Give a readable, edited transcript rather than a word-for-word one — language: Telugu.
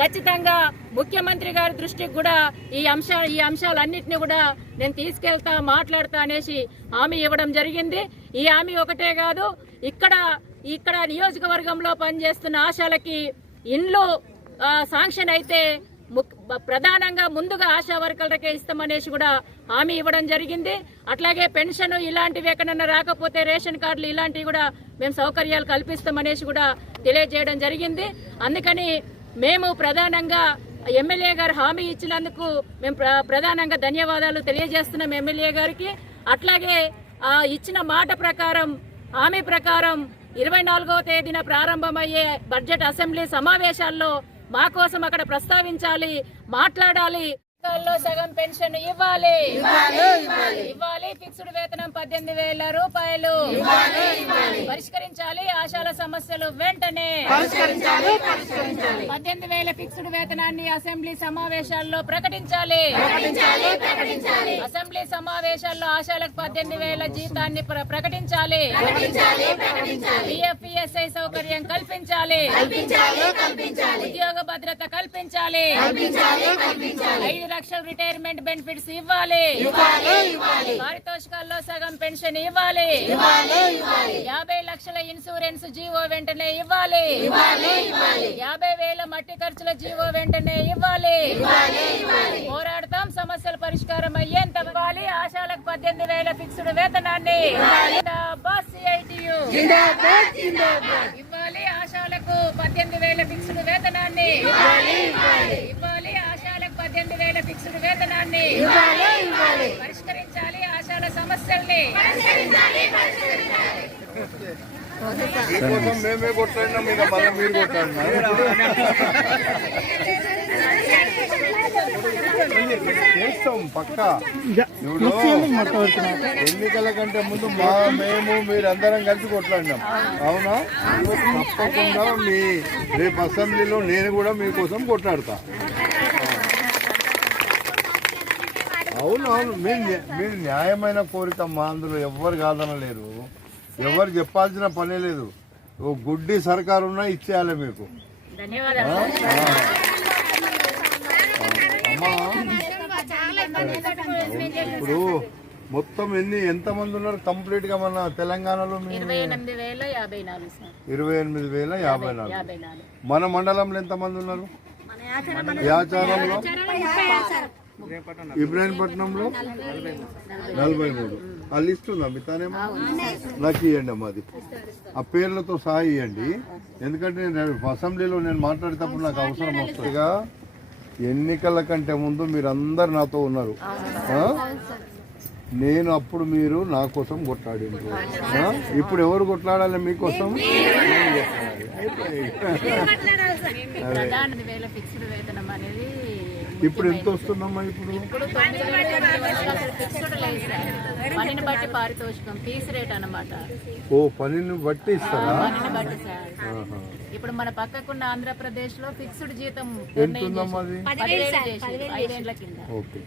ఖచ్చితంగా ముఖ్యమంత్రి గారి దృష్టికి కూడా ఈ అంశాలన్నింటినీ కూడా నేను తీసుకెళ్తా మాట్లాడతా అనేసి హామీ ఇవ్వడం జరిగింది. ఈ హామీ ఒకటే కాదు, ఇక్కడ నియోజకవర్గంలో పనిచేస్తున్న ఆశాలకి ఇండ్లు శాంక్షన్ అయితే ప్రధానంగా ముందుగా ఆశా వర్కర్లకే ఇస్తామనేసి కూడా హామీ ఇవ్వడం జరిగింది. అట్లాగే పెన్షన్ ఇలాంటివి ఎక్కడన్నా రాకపోతే రేషన్ కార్డులు ఇలాంటివి కూడా మేము సౌకర్యాలు కల్పిస్తామనేసి కూడా తెలియజేయడం జరిగింది. అందుకని మేము ప్రధానంగా ఎమ్మెల్యే గారు హామీ ఇచ్చినందుకు మేము ప్రధానంగా ధన్యవాదాలు తెలియజేస్తున్నాం ఎమ్మెల్యే గారికి. అట్లాగే ఇచ్చిన మాట ప్రకారం హామీ ప్రకారం 24వ తేదీన ప్రారంభమయ్యే బడ్జెట్ అసెంబ్లీ సమావేశాల్లో మా కోసం అక్కడ ప్రస్తావించాలి, మాట్లాడాలి. సగం పెన్షన్ ఇవ్వాలి, ఫిక్స్డ్ వేతనం 18,000 రూపాయలు పరిష్కరించాలి. ఆశాల సమస్యలు వెంటనే 18,000 ఫిక్స్డ్ వేతనాన్ని అసెంబ్లీ సమావేశాల్లో ప్రకటించాలి. అసెంబ్లీ సమావేశాల్లో ఆశాలకు 18,000 జీతాన్ని ప్రకటించాలి. పిఎఫ్ఈఎస్ఐ సౌకర్యం కల్పించాలి. ఉద్యోగ భద్రత కల్పించాలి. 5 లక్షల రిటైర్మెంట్ బెనిఫిట్స్ ఇవ్వాలి. పారితోషికాల్లో సగం పెన్షన్ ఇవ్వాలి. 50 లక్షల ఇన్సూరెన్స్ జీవో వెంటనే ఇవ్వాలి. 50,000 మట్టి ఖర్చుల జీవో వెంటనే ఇవ్వాలి. పోరాడతాం, సమస్యల పరిష్కారం అయ్యేంత ఇవ్వాలి. ఆశాలకు 18,000 ఫిక్స్డ్ వేతనాన్ని ఇవ్వాలి. ఆశాలకు 18,000 ఫిక్స్డ్ వేతనాన్ని ఇవ్వాలి. ఆశాలకు 18,000 ఫిక్స్డ్ వేతనాన్ని పరిష్కరించాలి. ఆశాల సమస్యల్ని మేమే కొట్లాడినా మీద మళ్ళీ మీరు కొట్లాడినా చేస్తాం పక్కా. ఎన్నికల కంటే ముందు మేము మీరందరం కలిసి కొట్లాడినాం, అవునా? తప్పకుండా రేపు అసెంబ్లీలో నేను కూడా మీకోసం కొట్లాడతా. అవునవును, మీరు న్యాయమైన కోరిక మా అందులో ఎవ్వరు కాదనలేరు, ఎవరు చెప్పాల్సిన పనే లేదు. ఓ గుడ్డి సర్కారు ఉన్నా ఇచ్చేయాలి మీకు. అమ్మా ఇప్పుడు మొత్తం ఎంతమంది ఉన్నారు కంప్లీట్ గా మన తెలంగాణలో? 28,054. మన మండలంలో ఎంతమంది ఉన్నారు? యాచారంలో, ఇబ్రాహీంపట్నంలో 43. ఆ లిస్ట్ ఉందా మిగతానేమో? నాకు ఇవ్వండి అమ్మా, అది ఆ పేర్లతో సహా ఇవ్వండి. ఎందుకంటే నేను అసెంబ్లీలో మాట్లాడేటప్పుడు నాకు అవసరం వస్తుందిగా. ఎన్నికల కంటే ముందు మీరందరు నాతో ఉన్నారు. నేను అప్పుడు మీరు నా కోసం కొట్లాడింది. ఇప్పుడు ఎవరు కొట్లాడాలి మీకోసం? ఇప్పుడు ఎంత వస్తుందమ్మా? ఇప్పుడు పనిని బట్టి పారితోషికం ఫీస్ రేట్ అన్నమాట. ఓ, పనిని బట్టి ఇస్తారా? ఇప్పుడు మన పక్కకున్న ఆంధ్రప్రదేశ్ లో ఫిక్స్డ్ జీతం 5 ఏళ్ల కింద. ఓకే.